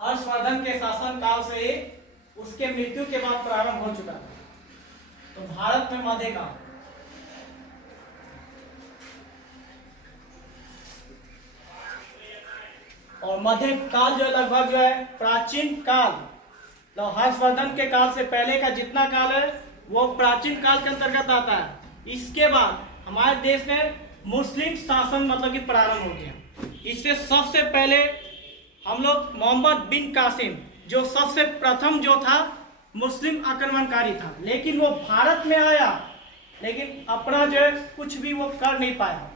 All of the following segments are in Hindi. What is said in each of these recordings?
हर्षवर्धन के शासन काल से ही उसके मृत्यु के बाद प्रारंभ हो चुका है। तो भारत में मध्यकाल, और मध्यकाल जो लगभग जो है प्राचीन काल, तो हर्षवर्धन के काल से पहले का जितना काल है वो प्राचीन काल के अंतर्गत आता है। इसके बाद हमारे देश में मुस्लिम शासन मतलब कि प्रारंभ हो गया। इससे सबसे पहले हम लोग मोहम्मद बिन कासिम जो सबसे प्रथम जो था मुस्लिम आक्रमणकारी था, लेकिन वो भारत में आया लेकिन अपना जो है कुछ भी वो कर नहीं पाया,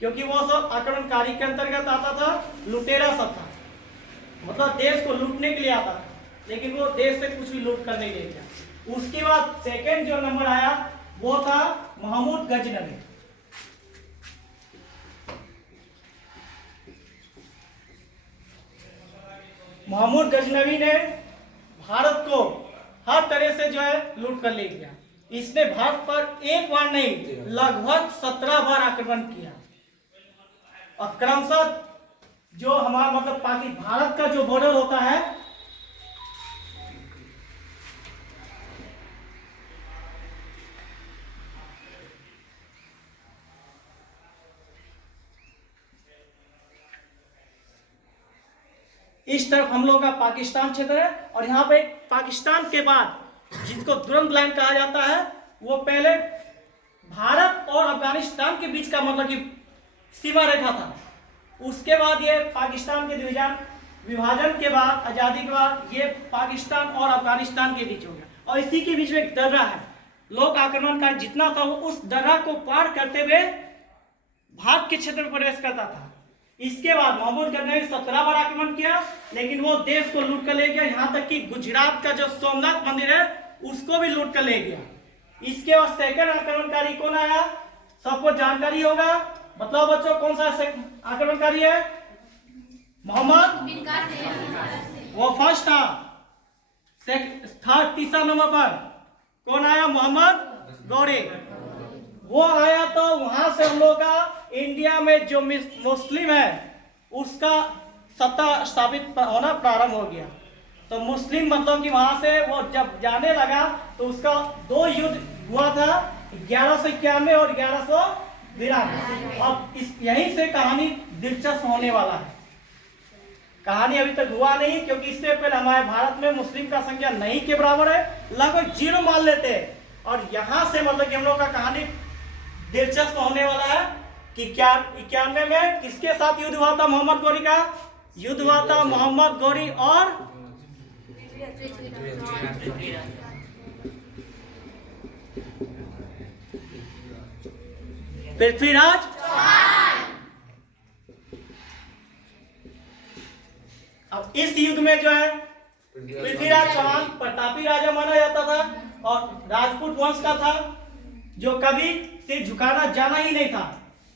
क्योंकि वो सब आक्रमणकारी के अंतर्गत आता था, लुटेरा सब था, मतलब देश को लूटने के लिए आता था, लेकिन वो देश से कुछ भी लूट कर नहीं ले गया। उसके बाद सेकंड जो नंबर आया वो था महमूद गजनवी। महमूद गजनवी ने भारत को हर तरह से जो है लूट कर ले गया। इसने भारत पर एक बार नहीं लगभग 17 बार आक्रमण किया, और क्रमशः जो हमारा मतलब भारत का जो बॉर्डर होता है इस तरफ हम लोग का पाकिस्तान क्षेत्र है, और यहाँ पे पाकिस्तान के बाद जिसको दुरंत लाइन कहा जाता है वो पहले भारत और अफगानिस्तान के बीच का मतलब कि सीमा रेखा था। उसके बाद ये पाकिस्तान के विभाजन के बाद, आज़ादी के बाद ये पाकिस्तान और अफगानिस्तान के बीच हो गया, और इसी के बीच में एक दर्रा है। लोग आक्रमणकारी जितना था वो उस दर्रा को पार करते हुए भारत के क्षेत्र में प्रवेश करता था। इसके बाद महमूद गजनवी 17 बार आक्रमण किया, लेकिन वो देश को लूट कर ले गया। यहाँ तक कि गुजरात का जो सोमनाथ मंदिर है उसको भी लूट कर ले गया। इसके बाद सेकंड आक्रमणकारी कौन आया, सबको जानकारी होगा। बताओ बच्चों कौन सा आक्रमणकारी है? मोहम्मद, वो फर्स्ट था। थर्ड तीसरा नंबर पर कौन आया? मोहम्मद गौरी, वो आया। तो वहां से हम लोग का इंडिया में जो मुस्लिम है उसका सत्ता स्थापित होना प्रारंभ हो गया। तो मुस्लिम मतलब कि वहां से वो जब जाने लगा तो उसका 2 युद्ध हुआ था, 1191 और 1192। अब यहीं से कहानी दिलचस्प होने वाला है। कहानी अभी तक हुआ नहीं, क्योंकि इससे पहले हमारे भारत में मुस्लिम का संख्या नहीं के बराबर है, लगभग 0 मान लेते हैं। और यहाँ से मतलब कि हम लोग का कहानी दिलचस्प होने वाला है कि 91 में किसके साथ युद्ध हुआ था? मोहम्मद गौरी का युद्ध हुआ था। मोहम्मद गौरी और पृथ्वीराज चौहान। अब इस युद्ध में जो है पृथ्वीराज चौहान प्रतापी राजा माना जाता था और राजपूत वंश का था, जो कभी सिर झुकाना जाना ही नहीं था।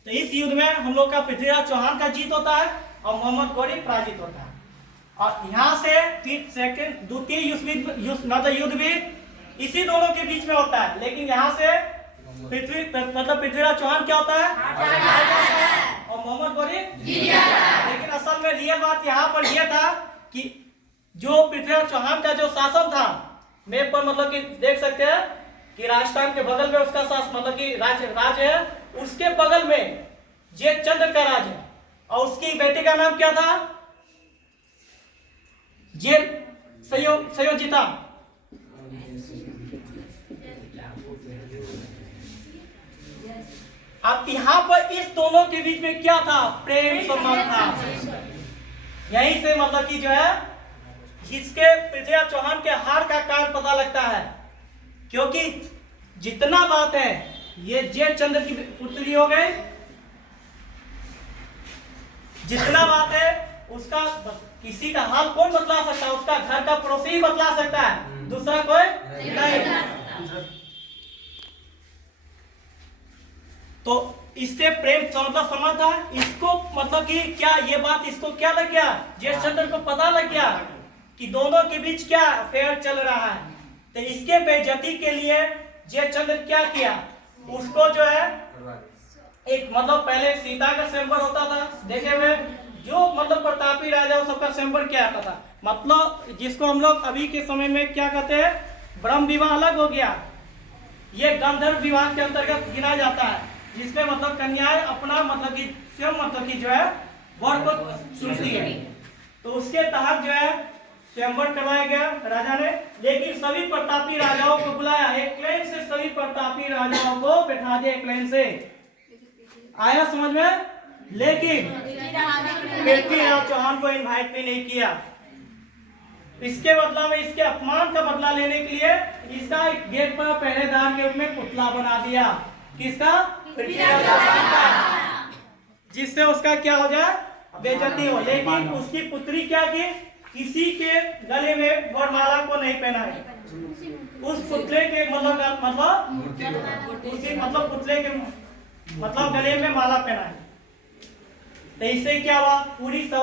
तो इस युद्ध में हम लोग का पृथ्वीराज चौहान का जीत होता है और मोहम्मद गौरी पराजित होता है। और यहाँ से फिर सेकंड द्वितीय युद्ध भी इसी दोनों के बीच में होता है, लेकिन यहाँ से पृथ्वीराज चौहान क्या होता है और मोहम्मद गौरी जीत जाता है। लेकिन असल में रियल बात यहाँ पर यह था कि जो पृथ्वीराज चौहान का जो शासन था, मैप पर मतलब कि देख सकते हैं कि राजस्थान के बगल में उसका शासन मतलब कि राज्य है, उसके बगल में जयचंद्र का राज्य है, और उसकी बेटी का नाम क्या था? सयोजिता। अब यहाँ पर इस दोनों के बीच में क्या था? प्रेम संबंध था। यहीं से मतलब कि जो है जिसके पृथ्वीराज चौहान के हार का कारण पता लगता है, क्योंकि जितना बात है ये जयचंद्र की पुत्री हो गई, जितना बात है उसका किसी का हाल कौन बतला सकता है? उसका घर का पड़ोसी ही बतला सकता है, दूसरा कोई नहीं। तो इससे प्रेम मतलब समझ था। इसको मतलब कि क्या ये बात इसको क्या लग गया? जयचंद्र को पता लग गया कि दोनों के बीच क्या अफेयर चल रहा है। तो इसके बेइज्जती के लिए जयचंद्र क्या किया? उसको जो है एक मतलब पहले सीता का स्वयंवर होता था देखे हुए, जो मतलब प्रतापी राजाओं सबका स्वयंवर किया जाता था। मतलब जिसको हम लोग अभी के समय में क्या कहते हैं, ब्रह्म विवाह अलग हो गया, ये गंधर्व विवाह के अंतर्गत गिना जाता है, जिसमें मतलब कन्याएं अपना मतलब कि स्वयं मतलब कि जो है वर को चुनती है। तो उसके तहत जो है स्वयंवर करवाया गया राजा ने, लेकिन सभी प्रतापी राजाओं को बुलाया, एक लाइन से सभी प्रतापी राजाओं को बैठा दिया, एक लाइन से। आया समझ में? लेकिन पृथ्वीराज चौहान को इनवाइट भी नहीं किया। इसके बदला में, इसके अपमान का बदला लेने के लिए इसका एक गेट पर पहरेदार के रूप में पुतला बना दिया। किसका? पृथ्वीराज चौहान का, जिससे उसका क्या हो जाए, बेइज्जती हो। लेकिन उसकी पुत्री क्या की, किसी के गले में वरमाला को नहीं पहनाई, उस पुतले के मतलब पुतले के मतलब गले में माला पहनाई। तो इससे क्या हुआ, पूरी